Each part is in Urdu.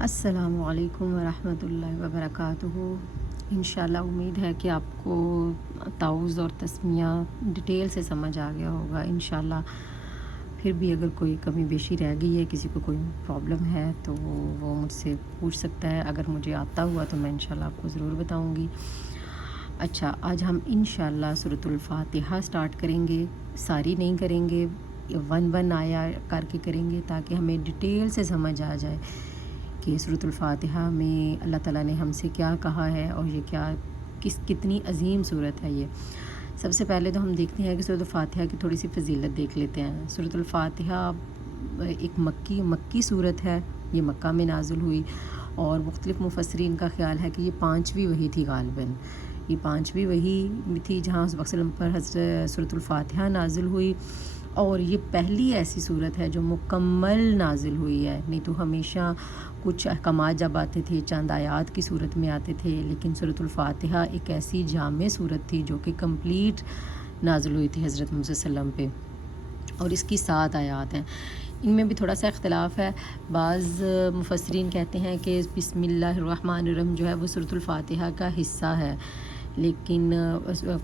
السلام علیکم ورحمۃ اللہ وبرکاتہ۔ انشاءاللہ امید ہے کہ آپ کو تعوذ اور تسمیہ ڈیٹیل سے سمجھ آ گیا ہوگا انشاءاللہ۔ پھر بھی اگر کوئی کمی بیشی رہ گئی ہے، کسی کو کوئی پرابلم ہے تو وہ مجھ سے پوچھ سکتا ہے۔ اگر مجھے آتا ہوا تو میں انشاءاللہ آپ کو ضرور بتاؤں گی۔ اچھا، آج ہم انشاءاللہ سورۃ الفاتحہ سٹارٹ کریں گے۔ ساری نہیں کریں گے، ون آیا کر کے کریں گے تاکہ ہمیں ڈیٹیل سے سمجھ آ جائے کہ سورۃ الفاتحہ میں اللہ تعالیٰ نے ہم سے کیا کہا ہے اور یہ کتنی عظیم صورت ہے۔ یہ سب سے پہلے تو ہم دیکھتے ہیں کہ سورۃ الفاتحہ کی تھوڑی سی فضیلت دیکھ لیتے ہیں۔ سورۃ الفاتحہ ایک مکی صورت ہے، یہ مکہ میں نازل ہوئی، اور مختلف مفسرین کا خیال ہے کہ یہ 5ویں وحی تھی غالباً۔ یہ 5ویں وحی تھی جہاں اس وقت پر حضرت سورۃ الفاتحہ نازل ہوئی، اور یہ پہلی ایسی صورت ہے جو مکمل نازل ہوئی ہے۔ نہیں تو ہمیشہ کچھ احکامات جب آتے تھے چند آیات کی صورت میں آتے تھے، لیکن سورۃ الفاتحہ ایک ایسی جامع صورت تھی جو کہ کمپلیٹ نازل ہوئی تھی حضرت محمد صلی اللہ علیہ وسلم پہ، اور اس کی 7 آیات ہیں۔ ان میں بھی تھوڑا سا اختلاف ہے۔ بعض مفسرین کہتے ہیں کہ بسم اللہ الرحمن الرحیم جو ہے وہ سورۃ الفاتحہ کا حصہ ہے، لیکن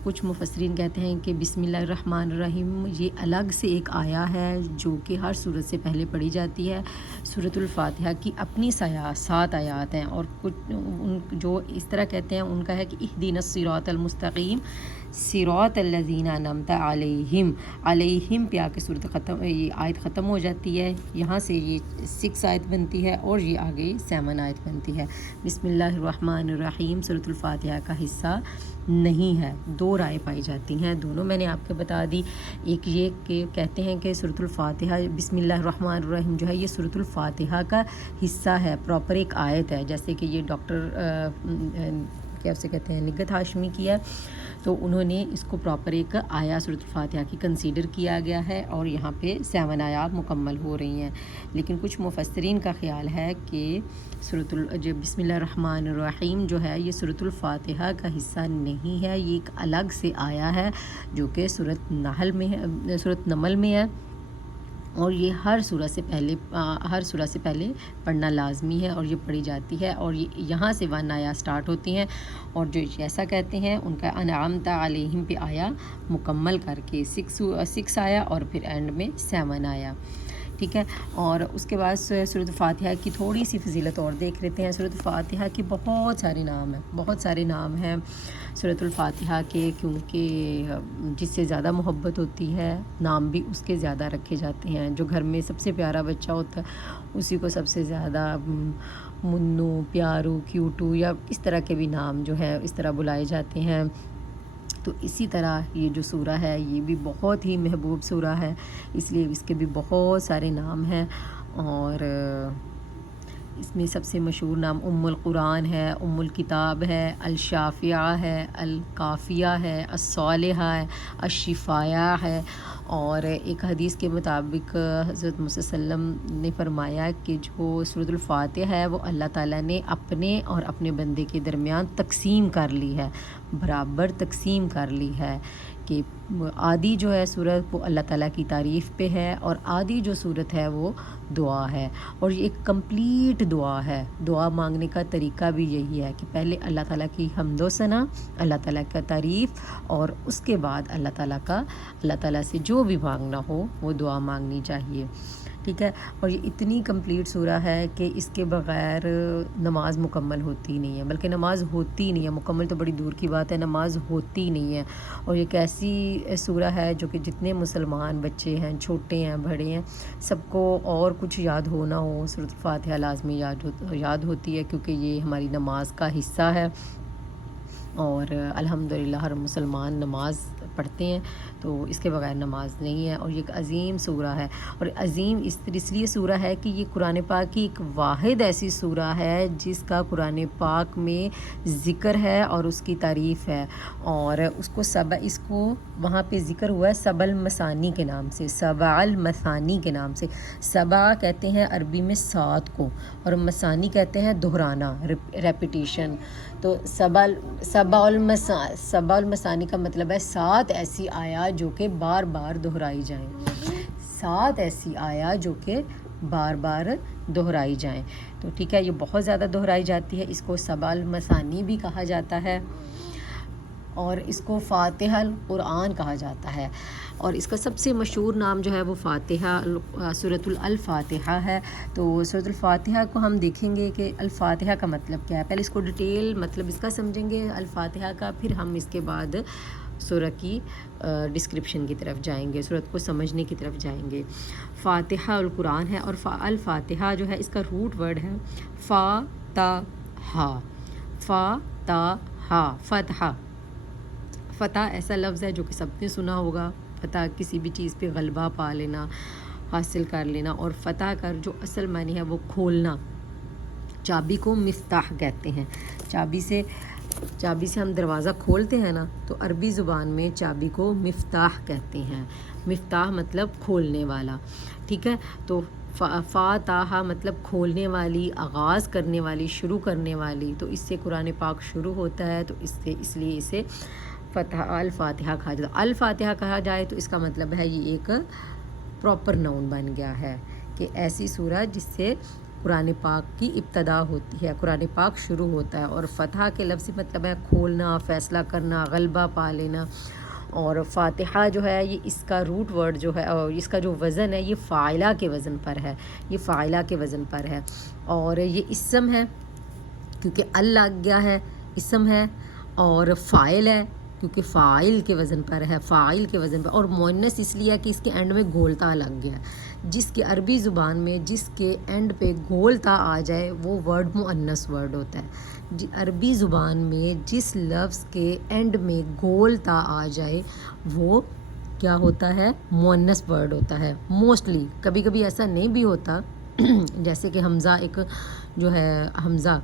کچھ مفسرین کہتے ہیں کہ بسم اللہ الرحمن الرحیم یہ الگ سے ایک آیا ہے جو کہ ہر صورت سے پہلے پڑھی جاتی ہے۔ سورۃ الفاتحہ کی اپنی 7 آیات ہیں، اور کچھ جو اس طرح کہتے ہیں ان کا ہے کہ اہدنا الصراط المستقیم صراط الذین انعمت علیہم، علیہم پہ آ کے صورت ختم، یہ آیت ختم ہو جاتی ہے۔ یہاں سے یہ 6 آیت بنتی ہے اور یہ آگے 7 آیت بنتی ہے۔ بسم اللہ الرحمن الرحیم سورۃ الفاتحہ کا حصہ نہیں ہے۔ 2 رائے پائی جاتی ہیں، دونوں میں نے آپ کو بتا دی۔ ایک یہ کہ کہتے ہیں کہ سورۃ الفاتحہ بسم اللہ الرحمن الرحیم جو ہے یہ سورۃ الفاتحہ کا حصہ ہے، پراپر ایک آیت ہے، جیسے کہ یہ ڈاکٹر کیا اسے کہتے ہیں نگہت ہاشمی کی ہے، تو انہوں نے اس کو پراپر ایک آیا سورۃ الفاتحہ کی کنسیڈر کیا گیا ہے، اور یہاں پہ 7 آیات مکمل ہو رہی ہیں۔ لیکن کچھ مفسرین کا خیال ہے کہ جو بسم اللہ الرحمن الرحیم جو ہے یہ سورۃ الفاتحہ کا حصہ نہیں ہے، یہ ایک الگ سے آیا ہے جو کہ سورۃ نمل میں ہے، اور یہ ہر سورہ سے پہلے پڑھنا لازمی ہے، اور یہ پڑھی جاتی ہے، اور یہاں سے 1 آیا سٹارٹ ہوتی ہیں، اور جو ایسا کہتے ہیں ان کا انعمت علیہم پہ آیا مکمل کر کے 6 آیا، اور پھر اینڈ میں 7 آیا، ٹھیک ہے۔ اور اس کے بعد سورۃ الفاتحہ کی تھوڑی سی فضیلت اور دیکھ لیتے ہیں۔ سورۃ الفاتحہ کے بہت سارے نام ہیں سورۃ الفاتحہ کے، کیونکہ جس سے زیادہ محبت ہوتی ہے نام بھی اس کے زیادہ رکھے جاتے ہیں۔ جو گھر میں سب سے پیارا بچہ ہوتا ہے اسی کو سب سے زیادہ منو، پیارو، کیوٹو یا اس طرح کے بھی نام جو ہے اس طرح بلائے جاتے ہیں۔ تو اسی طرح یہ جو سورہ ہے یہ بھی بہت ہی محبوب سورہ ہے، اس لیے اس کے بھی بہت سارے نام ہیں، اور اس میں سب سے مشہور نام ام القرآن ہے، ام الکتاب ہے، الشافعہ ہے، الکافیہ ہے، الصالحہ ہے، الشفایہ ہے۔ اور ایک حدیث کے مطابق حضرت محمد صلی اللہ علیہ وسلم نے فرمایا کہ جو سورۃ الفاتحہ ہے وہ اللہ تعالیٰ نے اپنے اور اپنے بندے کے درمیان تقسیم کر لی ہے، برابر تقسیم کر لی ہے، کہ آدھی جو ہے سورت وہ اللہ تعالیٰ کی تعریف پہ ہے، اور آدھی جو صورت ہے وہ دعا ہے، اور یہ ایک کمپلیٹ دعا ہے۔ دعا مانگنے کا طریقہ بھی یہی ہے کہ پہلے اللہ تعالیٰ کی حمد و ثنا، اللہ تعالیٰ کا تعریف، اور اس کے بعد اللہ تعالیٰ سے جو بھی مانگنا ہو وہ دعا مانگنی چاہیے، ٹھیک ہے۔ اور یہ اتنی کمپلیٹ سورہ ہے کہ اس کے بغیر نماز مکمل ہوتی نہیں ہے، بلکہ نماز ہوتی نہیں ہے، مکمل تو بڑی دور کی بات ہے، نماز ہوتی نہیں ہے۔ اور ایک ایسی سورہ ہے جو کہ جتنے مسلمان بچے ہیں، چھوٹے ہیں، بڑے ہیں، سب کو اور کچھ یاد ہونا ہو سورۃ الفاتحہ لازمی یاد ہوتی ہے، کیونکہ یہ ہماری نماز کا حصہ ہے، اور الحمدللہ ہر مسلمان نماز پڑھتے ہیں، تو اس کے بغیر نماز نہیں ہے۔ اور یہ ایک عظیم سورہ ہے، اور عظیم اس لیے سورہ ہے کہ یہ قرآن پاک کی ایک واحد ایسی سورہ ہے جس کا قرآن پاک میں ذکر ہے اور اس کی تعریف ہے، اور اس کو وہاں پہ ذکر ہوا ہے 7 المثانی کے نام سے، 7 المثانی کے نام سے۔ 7 کہتے ہیں عربی میں 7 کو، اور مثانی کہتے ہیں دہرانا، ریپیٹیشن۔ تو 7 المثانی کا مطلب ہے 7 ایسی آیات جو کہ بار بار دہرائی جائیں، 7 ایسی آیات جو کہ بار بار دہرائی جائیں. تو ٹھیک ہے، یہ بہت زیادہ دہرائی جاتی ہے. اس کو سبع المثانی بھی کہا جاتا ہے اور اس کو فاتحہ القرآن کہا جاتا ہے. اور اس کا سب سے مشہور نام جو ہے وہ فاتحہ سورۃ الفاتحہ ہے. تو سورۃ الفاتحہ کو ہم دیکھیں گے کہ الفاتحہ کا مطلب کیا ہے. پہلے اس کو ڈیٹیل مطلب اس کا سمجھیں گے الفاتحہ کا، پھر ہم اس کے بعد سورہ کی ڈسکرپشن کی طرف جائیں گے، سورت کو سمجھنے کی طرف جائیں گے. فاتحہ القرآن ہے اور الفاتحہ جو ہے اس کا روٹ ورڈ ہے فاتحہ. فاتحہ فتح. فتح ایسا لفظ ہے جو کہ سب نے سنا ہوگا. فتح کسی بھی چیز پہ غلبہ پا لینا، حاصل کر لینا. اور فتح کا جو اصل معنی ہے وہ کھولنا. چابی کو مفتاح کہتے ہیں. چابی سے ہم دروازہ کھولتے ہیں نا، تو عربی زبان میں چابی کو مفتاح کہتے ہیں. مفتاح مطلب کھولنے والا. ٹھیک ہے، تو فاتحہ مطلب کھولنے والی، آغاز کرنے والی، شروع کرنے والی. تو اس سے قرآن پاک شروع ہوتا ہے، تو اس لیے اسے الفاتحہ کہا جاتا ہے. الفاتحہ کہا جائے تو اس کا مطلب ہے یہ ایک پراپر ناؤن بن گیا ہے کہ ایسی سورہ جس سے قرآن پاک کی ابتدا ہوتی ہے، قرآن پاک شروع ہوتا ہے. اور فتح کے لفظی مطلب ہے کھولنا، فیصلہ کرنا، غلبہ پا لینا. اور فاتحہ جو ہے یہ اس کا روٹ ورڈ جو ہے، اور اس کا جو وزن ہے یہ فاعلہ کے وزن پر ہے. یہ فاعلہ کے وزن پر ہے. اور یہ اسم ہے کیونکہ ال لگ گیا ہے، اسم ہے. اور فاعل ہے کیونکہ فاعل کے وزن پر ہے، فاعل کے وزن پر. اور مؤنث اس لیے ہے کہ اس کے اینڈ میں گولتا لگ گیا. جس کے عربی زبان میں جس کے اینڈ پہ گولتا آ جائے وہ ورڈ مؤنث ورڈ ہوتا ہے. عربی زبان میں جس لفظ کے اینڈ میں گولتا آ جائے وہ کیا ہوتا ہے؟ مؤنث ورڈ ہوتا ہے. موسٹلی، کبھی کبھی ایسا نہیں بھی ہوتا جیسے کہ حمزہ ایک جو ہے حمزہ،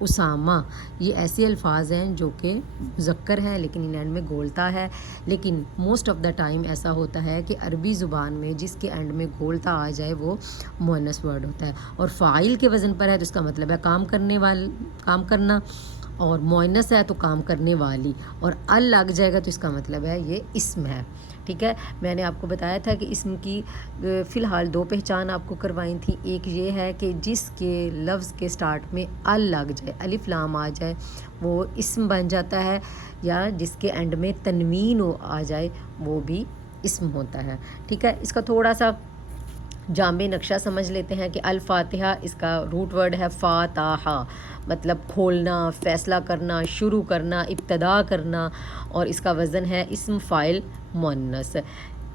اسامہ، یہ ایسے الفاظ ہیں جو کہ مذکر ہیں لیکن ان اینڈ میں گولتا ہے. لیکن موسٹ آف دا ٹائم ایسا ہوتا ہے کہ عربی زبان میں جس کے اینڈ میں گولتا آ جائے وہ مؤنث ورڈ ہوتا ہے. اور فاعل کے وزن پر ہے تو اس کا مطلب ہے کام کرنا. اور مؤنث ہے تو کام کرنے والی. اور ال لگ جائے گا تو اس کا مطلب ہے یہ اسم ہے. ٹھیک ہے، میں نے آپ کو بتایا تھا کہ اسم کی فی الحال 2 پہچان آپ کو کروائی تھیں. ایک یہ ہے کہ جس کے لفظ کے سٹارٹ میں ال لگ جائے، الف لام آ جائے، وہ اسم بن جاتا ہے. یا جس کے اینڈ میں تنوین آ جائے وہ بھی اسم ہوتا ہے. ٹھیک ہے، اس کا تھوڑا سا جامع نقشہ سمجھ لیتے ہیں کہ الفاتحہ اس کا روٹ ورڈ ہے فاتحہ، مطلب کھولنا، فیصلہ کرنا، شروع کرنا، ابتدا کرنا. اور اس کا وزن ہے اسم فاعل مؤنث.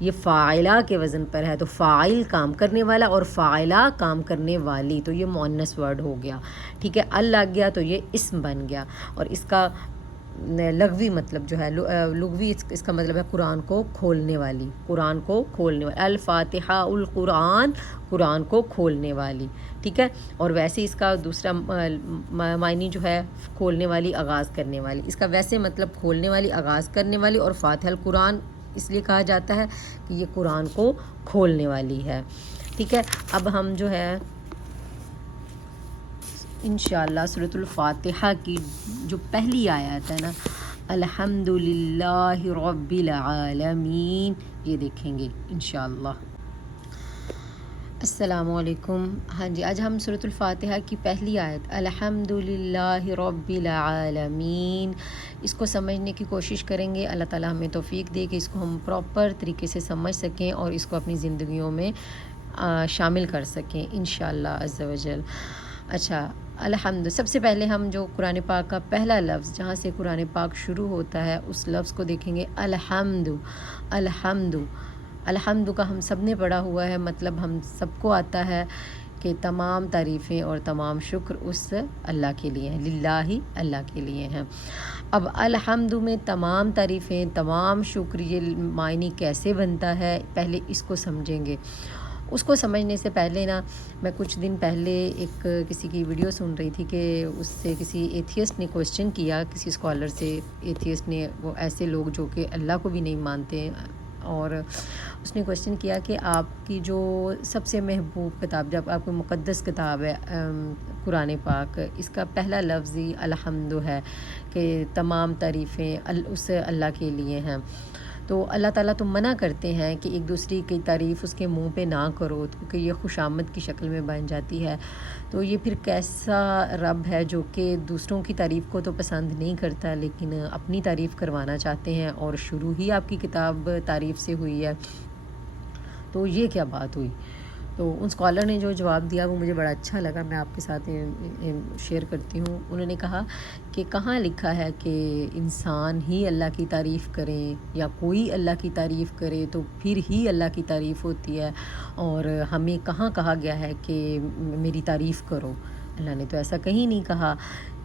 یہ فاعلہ کے وزن پر ہے، تو فاعل کام کرنے والا اور فاعلہ کام کرنے والی، تو یہ مؤنث ورڈ ہو گیا. ٹھیک ہے، ال لگ گیا تو یہ اسم بن گیا. اور اس کا لغوی مطلب جو ہے لغوی اس کا مطلب ہے قرآن کو کھولنے والی. قرآن کو کھولنے والی، الفاتحہ القرآن، قرآن کو کھولنے والی. ٹھیک ہے، اور ویسے اس کا دوسرا معنی جو ہے کھولنے والی، آغاز کرنے والی. اس کا ویسے مطلب کھولنے والی، آغاز کرنے والی. اور فاتحہ القرآن اس لیے کہا جاتا ہے کہ یہ قرآن کو کھولنے والی ہے. ٹھیک ہے، اب ہم جو ہے انشاءاللہ سورۃ الفاتحہ کی جو پہلی آیت ہے نا، الحمدللہ رب العالمین، یہ دیکھیں گے انشاءاللہ. السلام علیکم. ہاں جی، آج ہم سورۃ الفاتحہ کی پہلی آیت الحمدللہ رب العالمین اس کو سمجھنے کی کوشش کریں گے. اللہ تعالیٰ ہمیں توفیق دے کہ اس کو ہم پراپر طریقے سے سمجھ سکیں اور اس کو اپنی زندگیوں میں شامل کر سکیں انشاءاللہ عز و جل. اچھا، الحمد، سب سے پہلے ہم جو قرآن پاک کا پہلا لفظ جہاں سے قرآن پاک شروع ہوتا ہے اس لفظ کو دیکھیں گے. الحمد. الحمد، الحمد کا ہم سب نے پڑھا ہوا ہے. مطلب ہم سب کو آتا ہے کہ تمام تعریفیں اور تمام شکر اس اللہ کے لیے ہیں، للہ، اللہ کے لیے ہیں. اب الحمد میں تمام تعریفیں، تمام شکر، یہ معنی کیسے بنتا ہے پہلے اس کو سمجھیں گے. اس کو سمجھنے سے پہلے نا، میں کچھ دن پہلے ایک کسی کی ویڈیو سن رہی تھی کہ اس سے کسی ایتھیسٹ نے کوسچن کیا، کسی اسکالر سے. ایتھیسٹ نے، وہ ایسے لوگ جو کہ اللہ کو بھی نہیں مانتے، اور اس نے کوسچن کیا کہ آپ کی جو سب سے محبوب کتاب، جب آپ کو مقدس کتاب ہے قرآن پاک، اس کا پہلا لفظ ہی الحمد ہے کہ تمام تعریفیں اس اللہ کے لیے ہیں. تو اللہ تعالیٰ تو منع کرتے ہیں کہ ایک دوسرے کی تعریف اس کے منہ پہ نہ کرو، کیونکہ یہ خوشامد کی شکل میں بن جاتی ہے۔ تو یہ پھر کیسا رب ہے جو کہ دوسروں کی تعریف کو تو پسند نہیں کرتا، لیکن اپنی تعریف کروانا چاہتے ہیں، اور شروع ہی آپ کی کتاب تعریف سے ہوئی ہے، تو یہ کیا بات ہوئی؟ تو ان اسکالر نے جو جواب دیا وہ مجھے بڑا اچھا لگا، میں آپ کے ساتھ شیئر کرتی ہوں۔ انہوں نے کہا کہ کہاں لکھا ہے کہ انسان ہی اللہ کی تعریف کریں یا کوئی اللہ کی تعریف کرے تو پھر ہی اللہ کی تعریف ہوتی ہے، اور ہمیں کہاں کہا گیا ہے کہ میری تعریف کرو؟ اللہ نے تو ایسا کہیں نہیں کہا،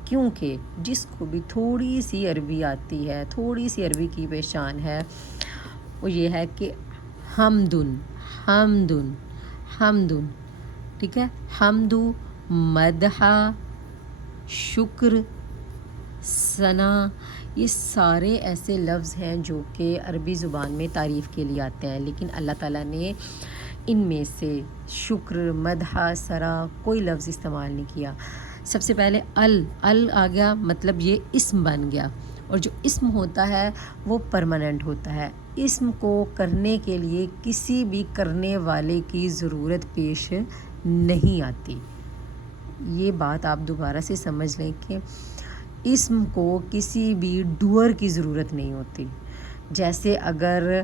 کیونکہ جس کو بھی تھوڑی سی عربی آتی ہے، تھوڑی سی عربی کی پہچان ہے، وہ یہ ہے کہ حمدن حمدن حمدن، ٹھیک ہے، حمدو، مدح، شکر، ثنا، یہ سارے ایسے لفظ ہیں جو کہ عربی زبان میں تعریف کے لیے آتے ہیں، لیکن اللہ تعالیٰ نے ان میں سے شکر، مدح، ثنا کوئی لفظ استعمال نہیں کیا۔ سب سے پہلے ال آ گیا، مطلب یہ اسم بن گیا، اور جو اسم ہوتا ہے وہ پرماننٹ ہوتا ہے، اسم کو کرنے کے لیے کسی بھی کرنے والے کی ضرورت پیش نہیں آتی۔ یہ بات آپ دوبارہ سے سمجھ لیں کہ اسم کو کسی بھی ڈوئر کی ضرورت نہیں ہوتی۔ جیسے اگر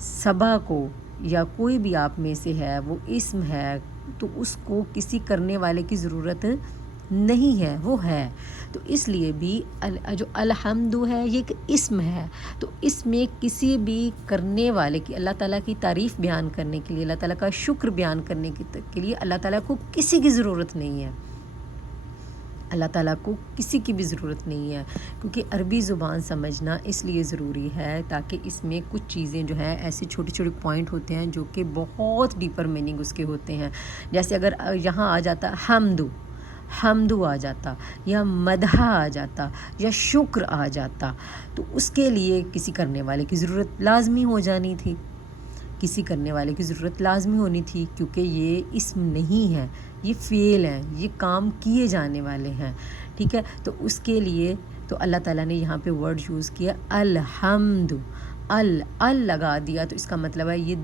صبا کو یا کوئی بھی آپ میں سے ہے وہ اسم ہے، تو اس کو کسی کرنے والے کی ضرورت نہیں ہے، وہ ہے۔ تو اس لیے بھی جو الحمد ہے یہ ایک اسم ہے، تو اس میں کسی بھی کرنے والے کی، اللہ تعالیٰ کی تعریف بیان کرنے کے لیے، اللہ تعالیٰ کا شکر بیان کرنے کے لیے اللہ تعالیٰ کو کسی کی ضرورت نہیں ہے، اللہ تعالیٰ کو کسی کی بھی ضرورت نہیں ہے، کیونکہ عربی زبان سمجھنا اس لیے ضروری ہے تاکہ اس میں کچھ چیزیں جو ہیں ایسے چھوٹے چھوٹے پوائنٹ ہوتے ہیں جو کہ بہت ڈیپر میننگ اس کے ہوتے ہیں۔ جیسے اگر یہاں آ جاتا حمدو آ جاتا، یا مدح آ جاتا، یا شکر آ جاتا، تو اس کے لیے کسی کرنے والے کی ضرورت لازمی ہو جانی تھی، کسی کرنے والے کی ضرورت لازمی ہونی تھی، کیونکہ یہ اسم نہیں ہے، یہ فعل ہیں، یہ کام کیے جانے والے ہیں، ٹھیک ہے۔ تو اس کے لیے تو اللہ تعالیٰ نے یہاں پہ ورڈ یوز کیا الحمد، ال لگا دیا، تو اس کا مطلب ہے یہ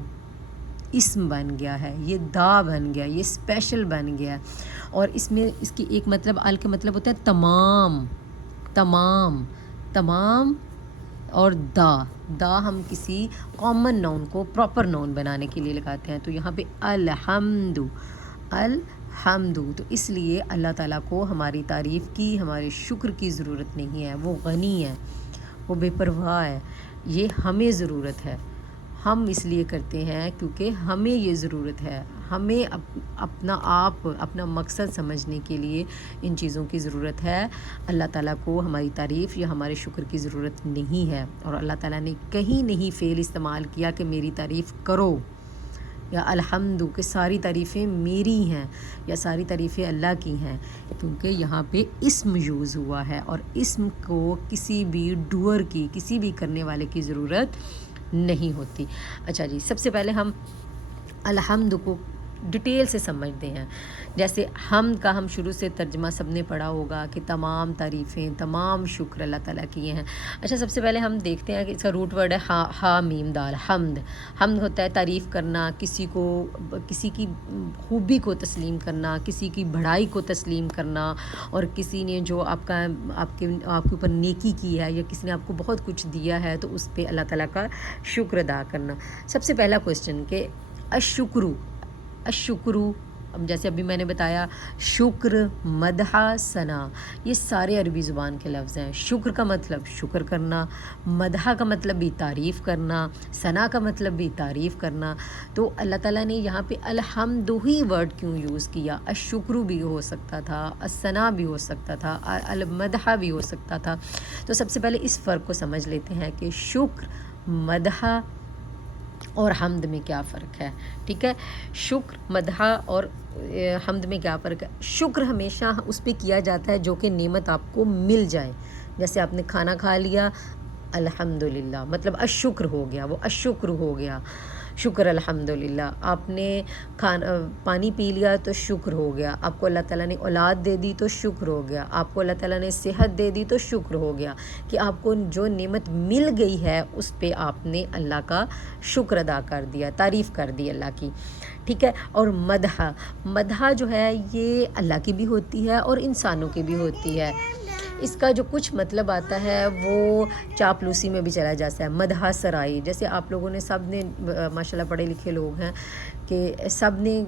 اسم بن گیا ہے، یہ دا بن گیا، یہ اسپیشل بن گیا، اور اس میں اس کی ایک مطلب ال کا مطلب ہوتا ہے تمام، تمام، تمام، اور دا ہم کسی کامن نون کو پراپر نون بنانے کے لیے لگاتے ہیں، تو یہاں پہ الحمد، تو اس لیے اللہ تعالیٰ کو ہماری تعریف کی، ہمارے شکر کی ضرورت نہیں ہے، وہ غنی ہے، وہ بے پرواہ ہے، یہ ہمیں ضرورت ہے، ہم اس لیے کرتے ہیں کیونکہ ہمیں یہ ضرورت ہے، ہمیں اپنا آپ، اپنا مقصد سمجھنے کے لیے ان چیزوں کی ضرورت ہے۔ اللہ تعالیٰ کو ہماری تعریف یا ہمارے شکر کی ضرورت نہیں ہے، اور اللہ تعالیٰ نے کہیں نہیں فعل استعمال کیا کہ میری تعریف کرو، یا الحمد کہ ساری تعریفیں میری ہیں یا ساری تعریفیں اللہ کی ہیں، کیونکہ یہاں پہ اسم یوز ہوا ہے، اور اسم کو کسی بھی ڈوئر کی، کسی بھی کرنے والے کی ضرورت نہیں ہوتی۔ اچھا جی، سب سے پہلے ہم الحمد کو ڈیٹیل سے سمجھتے ہیں۔ جیسے حمد کا ہم شروع سے ترجمہ سب نے پڑھا ہوگا کہ تمام تعریفیں، تمام شکر اللہ تعالیٰ کی ہیں۔ اچھا، سب سے پہلے ہم دیکھتے ہیں کہ اس کا روٹ ورڈ ہے ہا میم دال، حمد۔ حمد ہوتا ہے تعریف کرنا، کسی کو، کسی کی خوبی کو تسلیم کرنا، کسی کی بڑائی کو تسلیم کرنا، اور کسی نے جو آپ کے اوپر نیکی کی ہے، یا کسی نے آپ کو بہت کچھ دیا ہے تو اس پہ اللہ تعالیٰ کا شکر ادا کرنا۔ سب سے پہلا کوسچن کہ الشکرو، جیسے ابھی میں نے بتایا، شکر، مدح، ثنا، یہ سارے عربی زبان کے لفظ ہیں۔ شکر کا مطلب شکر کرنا، مدح کا مطلب بھی تعریف کرنا، ثنا کا مطلب بھی تعریف کرنا۔ تو اللہ تعالیٰ نے یہاں پہ الحمد ہی ورڈ کیوں یوز کیا؟ الشکر بھی ہو سکتا تھا، الثنا بھی ہو سکتا تھا، المدح بھی ہو سکتا تھا۔ تو سب سے پہلے اس فرق کو سمجھ لیتے ہیں کہ شکر، مدح اور حمد میں کیا فرق ہے، ٹھیک ہے۔ شکر، مدح اور حمد میں کیا فرق ہے؟ شکر ہمیشہ اس پہ کیا جاتا ہے جو کہ نعمت آپ کو مل جائے، جیسے آپ نے کھانا کھا لیا الحمدللہ، مطلب الشکر ہو گیا، وہ الشکر ہو گیا۔ شکر الحمدللہ. آپ نے پانی پی لیا تو شکر ہو گیا. آپ کو اللہ تعالیٰ نے اولاد دے دی تو شکر ہو گیا. آپ کو اللہ تعالیٰ نے صحت دے دی تو شکر ہو گیا کہ آپ کو جو نعمت مل گئی ہے اس پہ آپ نے اللہ کا شکر ادا کر دیا, تعریف کر دی اللہ کی. ٹھیک ہے. اور مدح جو ہے یہ اللہ کی بھی ہوتی ہے اور انسانوں کی بھی ہوتی ہے. اس کا جو کچھ مطلب آتا ہے وہ چاپلوسی میں بھی چلا جاتا ہے. مدح سرائی, جیسے آپ لوگوں نے سب نے ماشاءاللہ پڑھے لکھے لوگ ہیں کہ سب نے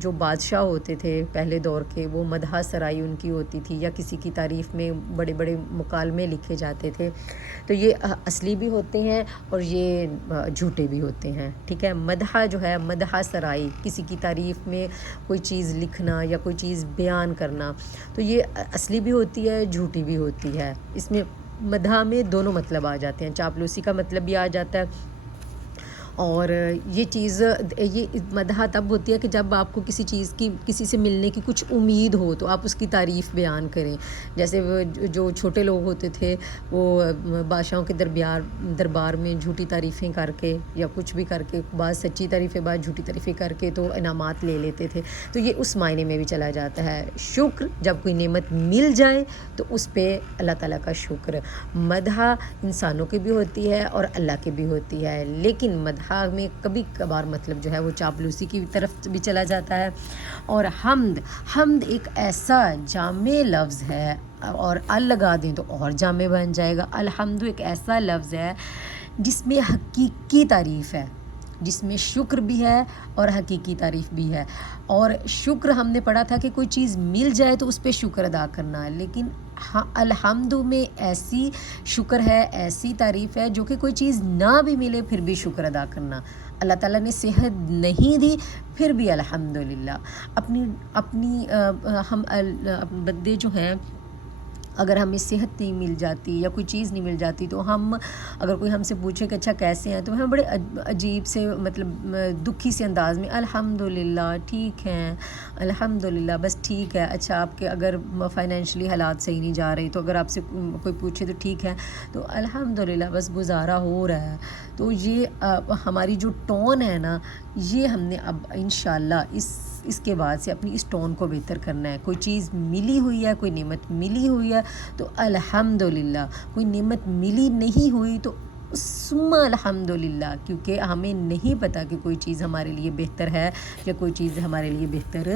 جو بادشاہ ہوتے تھے پہلے دور کے, وہ مدح سرائی ان کی ہوتی تھی, یا کسی کی تعریف میں بڑے بڑے مکالمے لکھے جاتے تھے. تو یہ اصلی بھی ہوتے ہیں اور یہ جھوٹے بھی ہوتے ہیں. ٹھیک ہے. مدح جو ہے, مدح سرائی, کسی کی تعریف میں کوئی چیز لکھنا یا کوئی چیز بیان کرنا, تو یہ اصلی بھی ہوتی ہے, جھوٹی بھی ہوتی ہے. اس میں مدح میں دونوں مطلب آ جاتے ہیں, چاپلوسی کا مطلب بھی آ جاتا ہے. اور یہ چیز, یہ مدح تب ہوتی ہے کہ جب آپ کو کسی چیز کی, کسی سے ملنے کی کچھ امید ہو تو آپ اس کی تعریف بیان کریں. جیسے وہ جو چھوٹے لوگ ہوتے تھے وہ بادشاہوں کے دربار میں جھوٹی تعریفیں کر کے یا کچھ بھی کر کے, بعض سچی تعریفیں بعض جھوٹی تعریفیں کر کے تو انعامات لے لیتے تھے. تو یہ اس معنی میں بھی چلا جاتا ہے. شکر, جب کوئی نعمت مل جائے تو اس پہ اللہ تعالیٰ کا شکر. مدح انسانوں کی بھی ہوتی ہے اور اللہ کی بھی ہوتی ہے, لیکن مدح میں کبھی کبھار مطلب جو ہے وہ چاپلوسی کی طرف بھی چلا جاتا ہے. اور حمد ایک ایسا جامع لفظ ہے, اور لگا دیں تو اور جامع بن جائے گا. الحمد ایک ایسا لفظ ہے جس میں حقیقی تعریف ہے, جس میں شکر بھی ہے اور حقیقی تعریف بھی ہے. اور شکر ہم نے پڑھا تھا کہ کوئی چیز مل جائے تو اس پہ شکر ادا کرنا, لیکن الحمد میں ایسی شکر ہے, ایسی تعریف ہے جو کہ کوئی چیز نہ بھی ملے پھر بھی شکر ادا کرنا. اللہ تعالیٰ نے صحت نہیں دی پھر بھی الحمدللہ. ہم بندے جو ہیں, اگر ہمیں صحت نہیں مل جاتی یا کوئی چیز نہیں مل جاتی تو ہم, اگر کوئی ہم سے پوچھے کہ اچھا کیسے ہیں, تو ہم بڑے عجیب سے مطلب دکھی سے انداز میں الحمدللہ ٹھیک ہیں, الحمدللہ بس ٹھیک ہے. اچھا آپ کے اگر فائنینشلی حالات صحیح نہیں جا رہے تو اگر آپ سے کوئی پوچھے تو ٹھیک ہے, تو الحمدللہ بس گزارا ہو رہا ہے. تو یہ ہماری جو ٹون ہے نا, یہ ہم نے اب انشاءاللہ اس کے بعد سے اپنی اس ٹون کو بہتر کرنا ہے. کوئی چیز ملی ہوئی ہے, کوئی نعمت ملی ہوئی ہے تو الحمدللہ. کوئی نعمت ملی نہیں ہوئی تو ثم الحمدللہ, کیونکہ ہمیں نہیں پتہ کہ کوئی چیز ہمارے لیے بہتر ہے یا کوئی چیز ہمارے لیے بہتر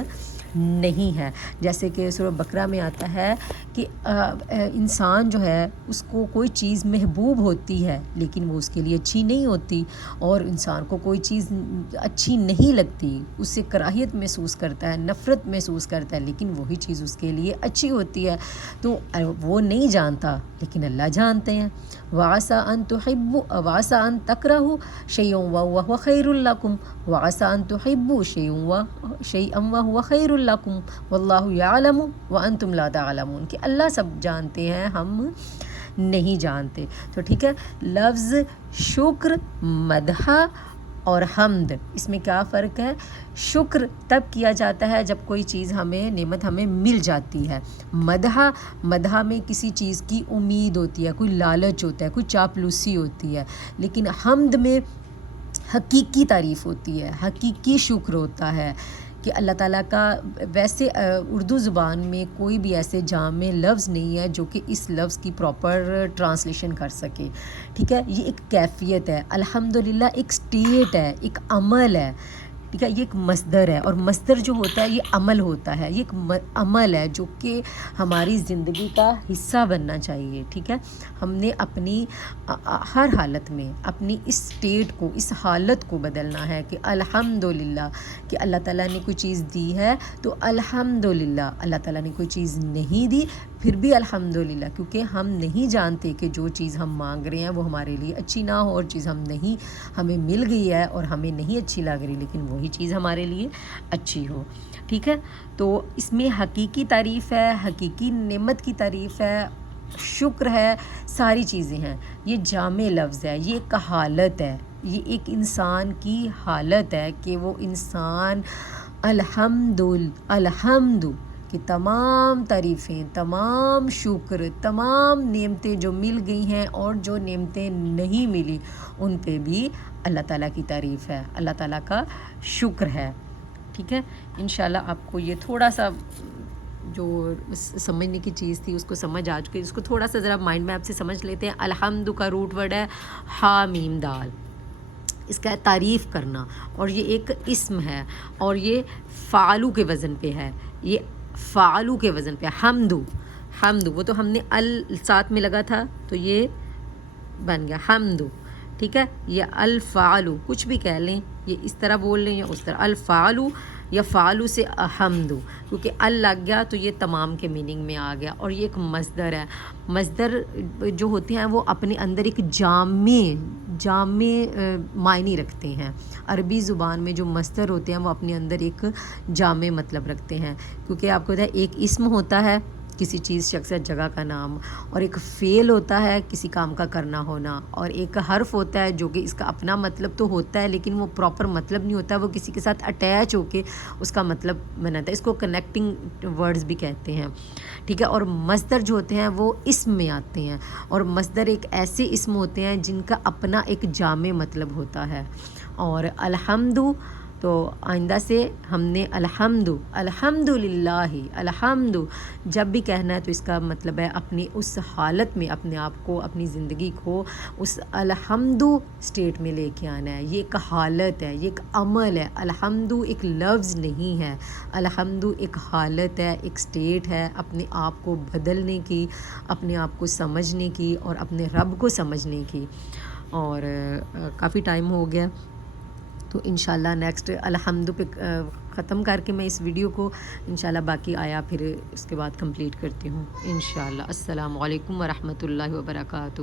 نہیں ہے. جیسے کہ سورہ بقرہ میں آتا ہے کہ انسان جو ہے اس کو کوئی چیز محبوب ہوتی ہے لیکن وہ اس کے لیے اچھی نہیں ہوتی, اور انسان کو کوئی چیز اچھی نہیں لگتی, اس سے کراہیت محسوس کرتا ہے, نفرت محسوس کرتا ہے, لیکن وہی چیز اس کے لیے اچھی ہوتی ہے. تو وہ نہیں جانتا لیکن اللہ جانتے ہیں. وَعَسَىٰ أَن تُحِبُّوا وَعَسَىٰ أَن تَكْرَهُوا شَيْئًا وَهُوَ خَيْرٌ لَكُمْ وَعَسَىٰ أَن تُحِبُّوا شَيْئًا وَهُوَ خَيْرٌ لَكُمْ وَاللَّهُ يَعْلَمُ وَأَنْتُمْ لَا تَعْلَمُونَ, کہ اللہ سب جانتے ہیں, ہم نہیں جانتے. تو ٹھیک ہے. لفظ شکر, مدح اور حمد, اس میں کیا فرق ہے؟ شکر تب کیا جاتا ہے جب کوئی چیز ہمیں, نعمت ہمیں مل جاتی ہے. مدح میں کسی چیز کی امید ہوتی ہے, کوئی لالچ ہوتا ہے, کوئی چاپلوسی ہوتی ہے. لیکن حمد میں حقیقی تعریف ہوتی ہے, حقیقی شکر ہوتا ہے کہ اللہ تعالیٰ کا. ویسے اردو زبان میں کوئی بھی ایسے جامع لفظ نہیں ہے جو کہ اس لفظ کی پراپر ٹرانسلیشن کر سکے. ٹھیک ہے. یہ ایک کیفیت ہے. الحمدللہ ایک سٹیٹ ہے, ایک عمل ہے. ٹھیک ہے. یہ ایک مصدر ہے, اور مصدر جو ہوتا ہے یہ عمل ہوتا ہے, یہ ایک عمل ہے جو کہ ہماری زندگی کا حصہ بننا چاہیے. ٹھیک ہے. ہم نے اپنی ہر حالت میں اپنی اس سٹیٹ کو, اس حالت کو بدلنا ہے کہ الحمدللہ, کہ اللہ تعالیٰ نے کوئی چیز دی ہے تو الحمدللہ, اللہ تعالیٰ نے کوئی چیز نہیں دی پھر بھی الحمدللہ, کیونکہ ہم نہیں جانتے کہ جو چیز ہم مانگ رہے ہیں وہ ہمارے لیے اچھی نہ ہو, اور چیز ہمیں مل گئی ہے اور ہمیں نہیں اچھی لگ رہی, لیکن وہی چیز ہمارے لیے اچھی ہو. ٹھیک ہے. تو اس میں حقیقی تعریف ہے, حقیقی نعمت کی تعریف ہے, شکر ہے, ساری چیزیں ہیں. یہ جامع لفظ ہے, یہ ایک حالت ہے, یہ ایک انسان کی حالت ہے کہ وہ انسان الحمد کہ تمام تعریفیں، تمام شکر، تمام نعمتیں جو مل گئی ہیں اور جو نعمتیں نہیں ملی ان پہ بھی اللہ تعالیٰ کی تعریف ہے، اللہ تعالیٰ کا شکر ہے. ٹھیک ہے، انشاءاللہ آپ کو یہ تھوڑا سا جو سمجھنے کی چیز تھی اس کو سمجھ آ چکی. اس کو تھوڑا سا ذرا مائنڈ میں آپ سے سمجھ لیتے ہیں. الحمد کا روٹ ورڈ ہے ہا میم دال، اس کا ہے تعریف کرنا، اور یہ ایک اسم ہے اور یہ فعلو کے وزن پہ ہے. یہ فعلو کے وزن پہ حمدو، حمدو وہ تو ہم نے ساتھ میں لگا تھا تو یہ بن گیا حمدو. ٹھیک ہے، یہ الفعلو کچھ بھی کہہ لیں، یہ اس طرح بول لیں یا اس طرح، الفعلو یا فعلو سے حمدو، کیونکہ ال لگ گیا تو یہ تمام کے میننگ میں آ گیا. اور یہ ایک مصدر ہے. مصدر جو ہوتے ہیں وہ اپنے اندر ایک جامع معنی رکھتے ہیں. عربی زبان میں جو مصدر ہوتے ہیں وہ اپنے اندر ایک جامع مطلب رکھتے ہیں، کیونکہ آپ کو پتہ ہے ایک اسم ہوتا ہے کسی چیز، شخص یا جگہ کا نام، اور ایک فعل ہوتا ہے کسی کام کا کرنا ہونا، اور ایک حرف ہوتا ہے جو کہ اس کا اپنا مطلب تو ہوتا ہے لیکن وہ پراپر مطلب نہیں ہوتا، وہ کسی کے ساتھ اٹیچ ہو کے اس کا مطلب بناتا ہے. اس کو کنیکٹنگ ورڈز بھی کہتے ہیں. ٹھیک ہے، اور مصدر جو ہوتے ہیں وہ اسم میں آتے ہیں، اور مصدر ایک ایسے اسم ہوتے ہیں جن کا اپنا ایک جامع مطلب ہوتا ہے. اور الحمدو تو آئندہ سے ہم نے الحمد للہ، الحمد جب بھی کہنا ہے تو اس کا مطلب ہے اپنی اس حالت میں اپنے آپ کو، اپنی زندگی کو اس الحمد اسٹیٹ میں لے کے آنا ہے. یہ ایک حالت ہے، یہ ایک عمل ہے. الحمد ایک لفظ نہیں ہے، الحمد ایک حالت ہے، ایک اسٹیٹ ہے اپنے آپ کو بدلنے کی، اپنے آپ کو سمجھنے کی اور اپنے رب کو سمجھنے کی. اور کافی ٹائم ہو گیا تو انشاءاللہ نیکسٹ الحمد پہ ختم کر کے میں اس ویڈیو کو انشاءاللہ باقی آیا پھر اس کے بعد کمپلیٹ کرتی ہوں انشاءاللہ. السلام علیکم ورحمۃ اللہ وبرکاتہ.